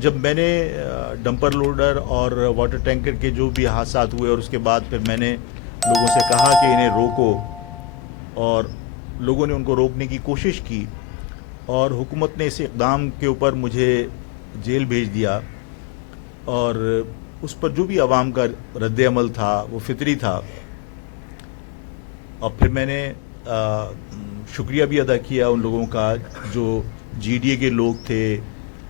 جب میں نے ڈمپر لوڈر اور واٹر ٹینکر کے جو بھی حادثات ہوئے اور اس کے بعد پھر میں نے لوگوں سے کہا کہ انہیں روکو، اور لوگوں نے ان کو روکنے کی کوشش کی، اور حکومت نے اس اقدام کے اوپر مجھے جیل بھیج دیا، اور اس پر جو بھی عوام کا رد عمل تھا وہ فطری تھا۔ اور پھر میں نے شکریہ بھی ادا کیا ان لوگوں کا جو جی ڈی اے کے لوگ تھے،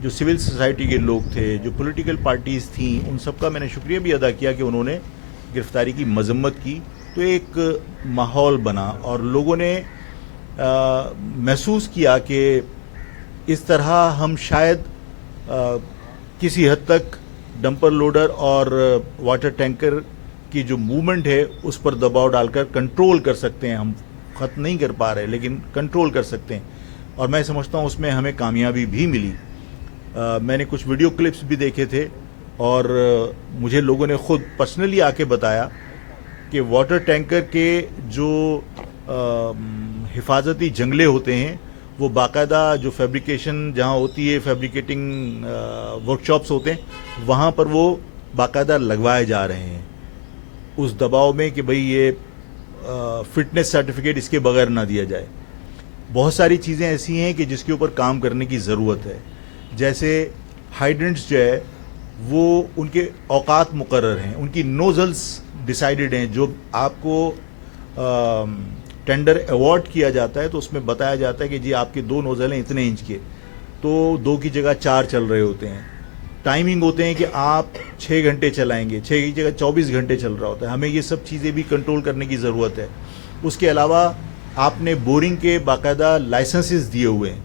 جو سول سوسائٹی کے لوگ تھے، جو پولیٹیکل پارٹیز تھیں، ان سب کا میں نے شکریہ بھی ادا کیا کہ انہوں نے گرفتاری کی مذمت کی، تو ایک ماحول بنا اور لوگوں نے محسوس کیا کہ اس طرح ہم شاید کسی حد تک ڈمپر لوڈر اور واٹر ٹینکر کی جو موومنٹ ہے اس پر دباؤ ڈال کر کنٹرول کر سکتے ہیں۔ ہم ختم نہیں کر پا رہے لیکن کنٹرول کر سکتے ہیں، اور میں سمجھتا ہوں اس میں ہمیں کامیابی بھی ملی۔ میں نے کچھ ویڈیو کلپس بھی دیکھے تھے، اور مجھے لوگوں نے خود پرسنلی آ کے بتایا کہ واٹر ٹینکر کے جو حفاظتی جنگلے ہوتے ہیں وہ باقاعدہ جو فیبریکیشن جہاں ہوتی ہے، فیبریکیٹنگ ورکشاپس ہوتے ہیں، وہاں پر وہ باقاعدہ لگوائے جا رہے ہیں اس دباؤ میں کہ بھئی یہ فٹنس سرٹیفکیٹ اس کے بغیر نہ دیا جائے۔ بہت ساری چیزیں ایسی ہیں کہ جس کے اوپر کام کرنے کی ضرورت ہے، جیسے ہائیڈرنٹس جو ہے وہ ان کے اوقات مقرر ہیں، ان کی نوزلز ڈیسائیڈڈ ہیں۔ جو آپ کو ٹینڈر ایوارڈ کیا جاتا ہے تو اس میں بتایا جاتا ہے کہ جی آپ کے 2 نوزل ہیں اتنے انچ کے، تو 2 کی جگہ 4 چل رہے ہوتے ہیں۔ ٹائمنگ ہوتے ہیں کہ آپ 6 گھنٹے چلائیں گے، 6 کی جگہ 24 گھنٹے چل رہا ہوتا ہے۔ ہمیں یہ سب چیزیں بھی کنٹرول کرنے کی ضرورت ہے۔ اس کے علاوہ آپ نے بورنگ کے باقاعدہ لائسنسز دیے ہوئے ہیں۔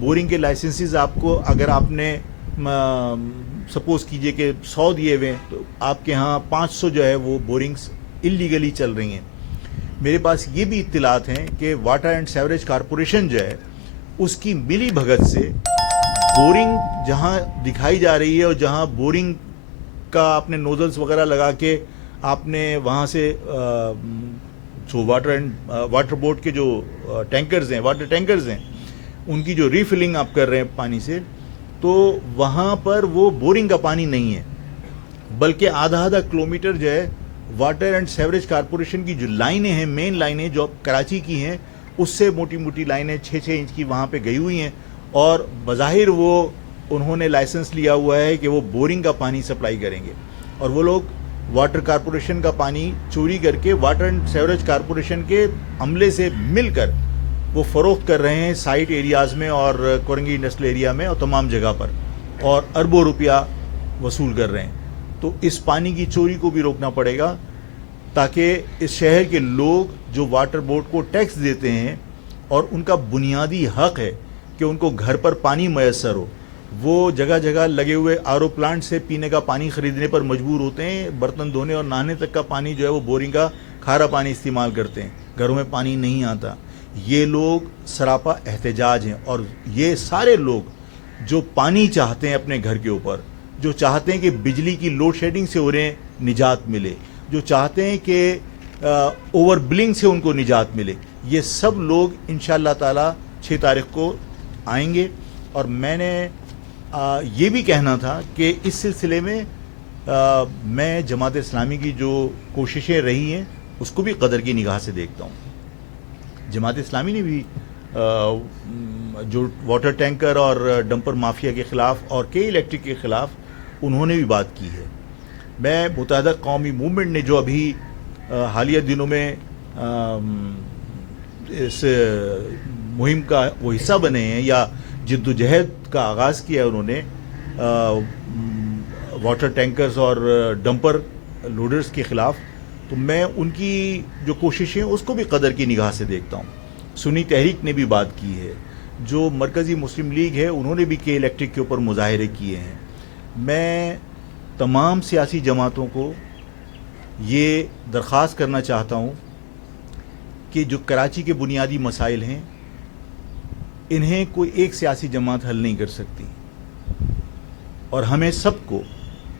بورنگ کے لائسنسز آپ کو اگر آپ نے سپوز کیجئے کہ 100 دیے ہوئے ہیں تو آپ کے ہاں 500 جو ہے وہ بورنگز اللیگلی چل رہی ہیں۔ میرے پاس یہ بھی اطلاعات ہیں کہ واٹر اینڈ سیوریج کارپوریشن جو ہے اس کی ملی بھگت سے بورنگ جہاں دکھائی جا رہی ہے اور جہاں بورنگ کا آپ نے نوزلز وغیرہ لگا کے آپ نے وہاں سے جو واٹر بورڈ کے جو ٹینکرز ہیں، واٹر ٹینکرز ہیں، ان کی جو ریفلنگ آپ کر رہے ہیں پانی سے، تو وہاں پر وہ بورنگ کا پانی نہیں ہے، بلکہ آدھا کلومیٹر جو ہے واٹر اینڈ سیوریج کارپوریشن کی جو لائنیں ہیں، مین لائنیں جو کراچی کی ہیں، اس سے موٹی موٹی لائنیں 6 انچ کی وہاں پہ گئی ہوئی ہیں، اور بظاہر وہ انہوں نے لائسنس لیا ہوا ہے کہ وہ بورنگ کا پانی سپلائی کریں گے، اور وہ لوگ واٹر کارپوریشن کا پانی چوری کر کے واٹر اینڈ سیوریج کارپوریشن کے عملے سے مل کر وہ فروخت کر رہے ہیں سائٹ ایریاز میں اور کورنگی انڈسٹریل ایریا میں اور تمام جگہ پر، اور اربوں روپیہ وصول کر رہے ہیں۔ تو اس پانی کی چوری کو بھی روکنا پڑے گا، تاکہ اس شہر کے لوگ جو واٹر بورڈ کو ٹیکس دیتے ہیں اور ان کا بنیادی حق ہے کہ ان کو گھر پر پانی میسر ہو، وہ جگہ جگہ لگے ہوئے آر او پلانٹ سے پینے کا پانی خریدنے پر مجبور ہوتے ہیں، برتن دھونے اور نہانے تک کا پانی جو ہے وہ بورنگ کا کھارا پانی استعمال کرتے ہیں، گھروں میں پانی نہیں آتا۔ یہ لوگ سراپا احتجاج ہیں، اور یہ سارے لوگ جو پانی چاہتے ہیں اپنے گھر کے اوپر، جو چاہتے ہیں کہ بجلی کی لوڈ شیڈنگ سے انہیں نجات ملے، جو چاہتے ہیں کہ اوور بلنگ سے ان کو نجات ملے، یہ سب لوگ انشاءاللہ تعالی 6 تاریخ کو آئیں گے۔ اور میں نے یہ بھی کہنا تھا کہ اس سلسلے میں میں جماعت اسلامی کی جو کوششیں رہی ہیں اس کو بھی قدر کی نگاہ سے دیکھتا ہوں۔ جماعت اسلامی نے بھی جو واٹر ٹینکر اور ڈمپر مافیا کے خلاف اور کے الیکٹرک کے خلاف انہوں نے بھی بات کی ہے۔ میں متحدہ قومی موومنٹ نے جو ابھی حالیہ دنوں میں اس مہم کا وہ حصہ بنے ہیں یا جد و جہد کا آغاز کیا ہے انہوں نے واٹر ٹینکرز اور ڈمپر لوڈرز کے خلاف، تو میں ان کی جو کوششیں اس کو بھی قدر کی نگاہ سے دیکھتا ہوں۔ سنی تحریک نے بھی بات کی ہے، جو مرکزی مسلم لیگ ہے انہوں نے بھی کے الیکٹرک کے اوپر مظاہرے کیے ہیں۔ میں تمام سیاسی جماعتوں کو یہ درخواست کرنا چاہتا ہوں کہ جو کراچی کے بنیادی مسائل ہیں انہیں کوئی ایک سیاسی جماعت حل نہیں کر سکتی، اور ہمیں سب کو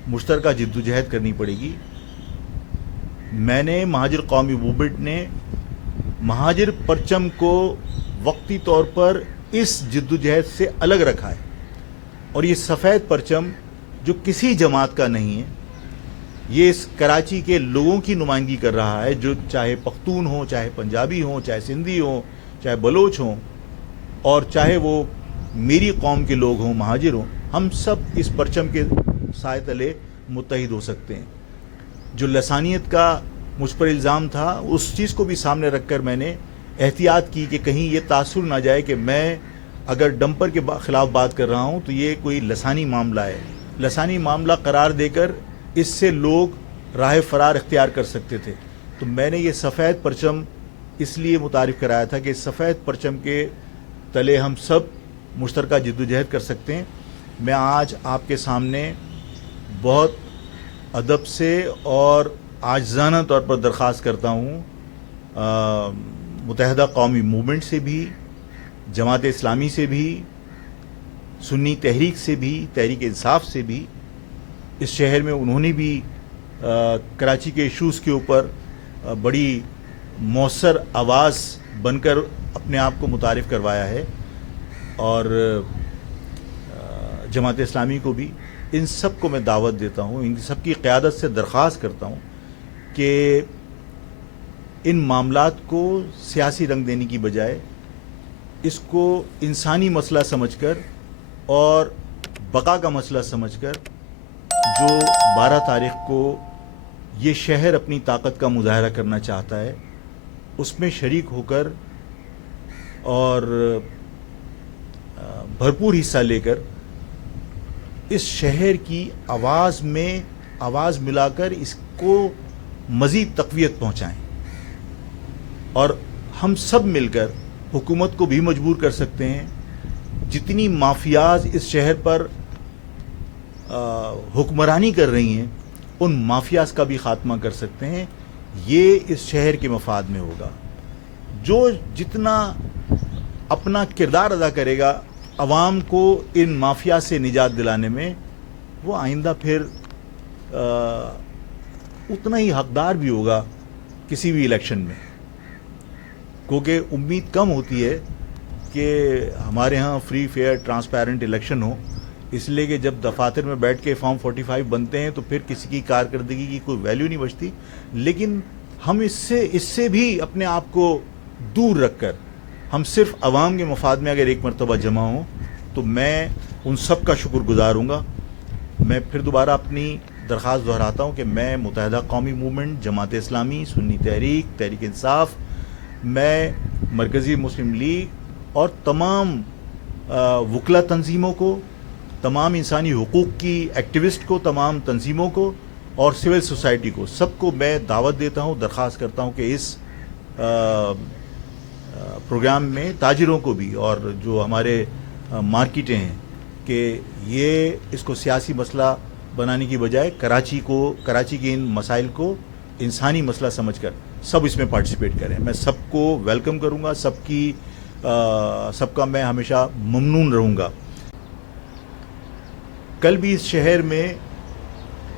مشترکہ جد و جہد کرنی پڑے گی۔ میں نے مہاجر قومی موومنٹ نے مہاجر پرچم کو وقتی طور پر اس جد و جہد سے الگ رکھا ہے، اور یہ سفید پرچم جو کسی جماعت کا نہیں ہے، یہ اس کراچی کے لوگوں کی نمائندگی کر رہا ہے، جو چاہے پختون ہوں، چاہے پنجابی ہوں، چاہے سندھی ہوں، چاہے بلوچ ہوں، اور چاہے وہ میری قوم کے لوگ ہوں، مہاجر ہوں، ہم سب اس پرچم کے سائے تلے متحد ہو سکتے ہیں۔ جو لسانیت کا مجھ پر الزام تھا، اس چیز کو بھی سامنے رکھ کر میں نے احتیاط کی کہ کہیں یہ تاثر نہ جائے کہ میں اگر ڈمپر کے خلاف بات کر رہا ہوں تو یہ کوئی لسانی معاملہ ہے۔ لسانی معاملہ قرار دے کر اس سے لوگ راہ فرار اختیار کر سکتے تھے، تو میں نے یہ سفید پرچم اس لیے متعارف کرایا تھا کہ سفید پرچم کے تلے ہم سب مشترکہ جدوجہد کر سکتے ہیں۔ میں آج آپ کے سامنے بہت ادب سے اور عاجزانہ طور پر درخواست کرتا ہوں متحدہ قومی موومنٹ سے بھی، جماعت اسلامی سے بھی، سنی تحریک سے بھی، تحریک انصاف سے بھی، اس شہر میں انہوں نے بھی کراچی کے ایشوز کے اوپر بڑی مؤثر آواز بن کر اپنے آپ کو متعارف کروایا ہے، اور جماعت اسلامی کو بھی، ان سب کو میں دعوت دیتا ہوں، ان سب کی قیادت سے درخواست کرتا ہوں کہ ان معاملات کو سیاسی رنگ دینے کی بجائے اس کو انسانی مسئلہ سمجھ کر اور بقا کا مسئلہ سمجھ کر جو 12 تاریخ کو یہ شہر اپنی طاقت کا مظاہرہ کرنا چاہتا ہے اس میں شریک ہو کر اور بھرپور حصہ لے کر اس شہر کی آواز میں آواز ملا کر اس کو مزید تقویت پہنچائیں، اور ہم سب مل کر حکومت کو بھی مجبور کر سکتے ہیں، جتنی مافیاز اس شہر پر حکمرانی کر رہی ہیں ان مافیاز کا بھی خاتمہ کر سکتے ہیں۔ یہ اس شہر کے مفاد میں ہوگا۔ جو جتنا اپنا کردار ادا کرے گا عوام کو ان مافیا سے نجات دلانے میں، وہ آئندہ پھر اتنا ہی حقدار بھی ہوگا کسی بھی الیکشن میں، کیونکہ امید کم ہوتی ہے کہ ہمارے ہاں فری فیئر ٹرانسپیرنٹ الیکشن ہو، اس لیے کہ جب دفاتر میں بیٹھ کے فارم 45 بنتے ہیں تو پھر کسی کی کارکردگی کی کوئی ویلیو نہیں بچتی۔ لیکن ہم اس سے بھی اپنے آپ کو دور رکھ کر ہم صرف عوام کے مفاد میں اگر ایک مرتبہ جمع ہوں تو میں ان سب کا شکر گزار ہوں گا۔ میں پھر دوبارہ اپنی درخواست دہراتا ہوں کہ میں متحدہ قومی موومنٹ، جماعت اسلامی، سنی تحریک، تحریک انصاف، میں مرکزی مسلم لیگ اور تمام وکلا تنظیموں کو، تمام انسانی حقوق کی ایکٹیوسٹ کو، تمام تنظیموں کو اور سول سوسائٹی کو، سب کو میں دعوت دیتا ہوں، درخواست کرتا ہوں کہ اس پروگرام میں تاجروں کو بھی اور جو ہمارے مارکیٹیں ہیں کہ یہ اس کو سیاسی مسئلہ بنانے کی بجائے کراچی کے ان مسائل کو انسانی مسئلہ سمجھ کر سب اس میں پارٹیسپیٹ کریں۔ میں سب کو ویلکم کروں گا، سب کا میں ہمیشہ ممنون رہوں گا۔ کل بھی اس شہر میں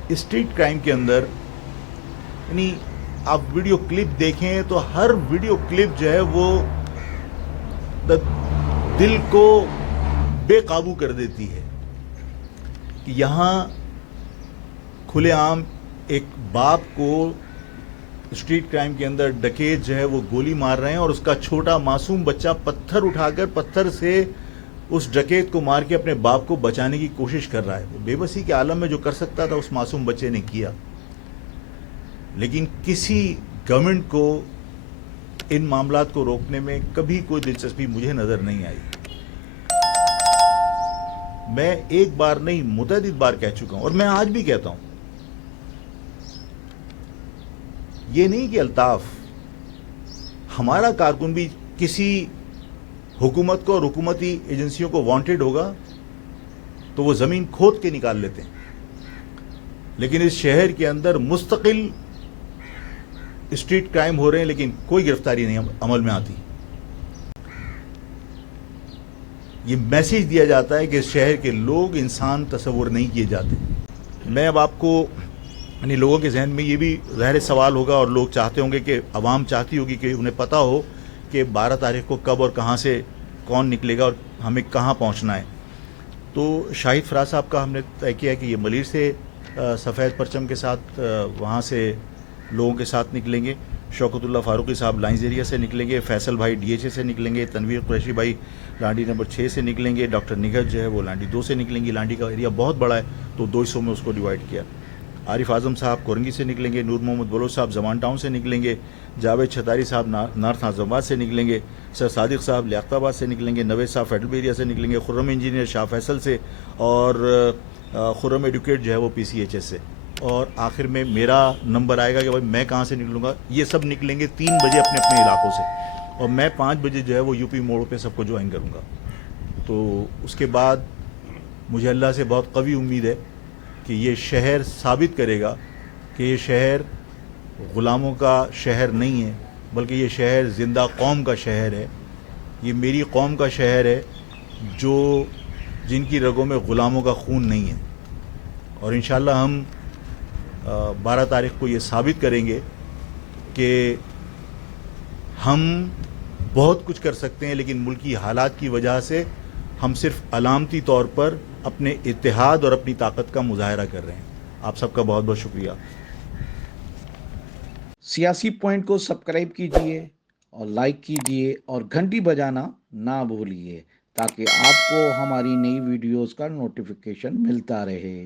اسٹریٹ کرائم کے اندر، یعنی آپ ویڈیو کلپ دیکھیں تو ہر ویڈیو کلپ جو ہے وہ دل کو بے قابو کر دیتی ہے کہ یہاں کھلے عام ایک باپ کو اسٹریٹ کرائم کے اندر ڈکیت جو ہے وہ گولی مار رہے ہیں، اور اس کا چھوٹا معصوم بچہ پتھر اٹھا کر پتھر سے اس ڈکیت کو مار کے اپنے باپ کو بچانے کی کوشش کر رہا ہے۔ وہ بے بسی کے عالم میں جو کر سکتا تھا اس معصوم بچے نے کیا، لیکن کسی گورنمنٹ کو ان معاملات کو روکنے میں کبھی کوئی دلچسپی مجھے نظر نہیں آئی۔ میں ایک بار نہیں متعدد بار کہہ چکا ہوں، اور میں آج بھی کہتا ہوں، یہ نہیں کہ الطاف ہمارا کارکن بھی کسی حکومت کو اور حکومتی ایجنسیوں کو وانٹڈ ہوگا تو وہ زمین کھود کے نکال لیتے ہیں، لیکن اس شہر کے اندر مستقل اسٹریٹ کرائم ہو رہے ہیں لیکن کوئی گرفتاری نہیں عمل میں آتی۔ یہ میسیج دیا جاتا ہے کہ اس شہر کے لوگ انسان تصور نہیں کیے جاتے۔ میں اب آپ کو، یعنی لوگوں کے ذہن میں یہ بھی ظاہر سوال ہوگا اور لوگ چاہتے ہوں گے کہ عوام چاہتی ہوگی کہ انہیں پتہ ہو کہ 12 تاریخ کو کب اور کہاں سے کون نکلے گا اور ہمیں کہاں پہنچنا ہے۔ تو شاہد فراز صاحب کا ہم نے طے کیا کہ یہ ملیر سے سفید پرچم کے ساتھ وہاں سے لوگوں کے ساتھ نکلیں گے. شوکت اللہ فاروقی صاحب لائنز ایریا سے نکلیں گے. فیصل بھائی ڈی ایچ اے سے نکلیں گے. تنویر قریشی بھائی لانڈی نمبر 6 سے نکلیں گے. ڈاکٹر نگہت جو ہے وہ لانڈی 2 سے نکلیں گی. لانڈی کا ایریا بہت بڑا ہے تو 2 حصوں میں اس کو ڈیوائڈ کیا. عارف اعظم صاحب کورنگی سے نکلیں گے. نور محمد بلوچ صاحب زمان ٹاؤن سے نکلیں گے. جاوید چھتاری صاحب نارتھ ناظم آباد سے نکلیں گے. سر صادق صاحب لیاقت آباد سے نکلیں گے. نوید صاحب فیڈرل ایریا سے نکلیں گے. خرم انجینئر شاہ فیصل سے, اور خرم ایڈوکیٹ جو ہے وہ پی سی ایچ ایس سے. اور آخر میں میرا نمبر آئے گا کہ بھائی میں کہاں سے نکلوں گا. یہ سب نکلیں گے 3 بجے اپنے اپنے علاقوں سے, اور میں 5 بجے جو ہے وہ یو پی موڑ پہ سب کو جوائن کروں گا. تو اس کے بعد مجھے اللہ سے بہت قوی امید ہے کہ یہ شہر ثابت کرے گا کہ یہ شہر غلاموں کا شہر نہیں ہے, بلکہ یہ شہر زندہ قوم کا شہر ہے. یہ میری قوم کا شہر ہے جن کی رگوں میں غلاموں کا خون نہیں ہے. اور انشاءاللہ ہم 12 تاریخ کو یہ ثابت کریں گے کہ ہم بہت کچھ کر سکتے ہیں, لیکن ملکی حالات کی وجہ سے ہم صرف علامتی طور پر اپنے اتحاد اور اپنی طاقت کا مظاہرہ کر رہے ہیں. آپ سب کا بہت بہت شکریہ. سیاسی پوائنٹ کو سبسکرائب کیجئے اور لائک کیجئے اور گھنٹی بجانا نہ بھولیے تاکہ آپ کو ہماری نئی ویڈیوز کا نوٹیفیکیشن ملتا رہے.